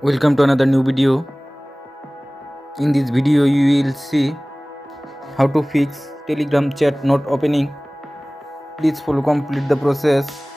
Welcome to another new video. In this video you will see how to fix Telegram chat not opening. Please follow complete the process.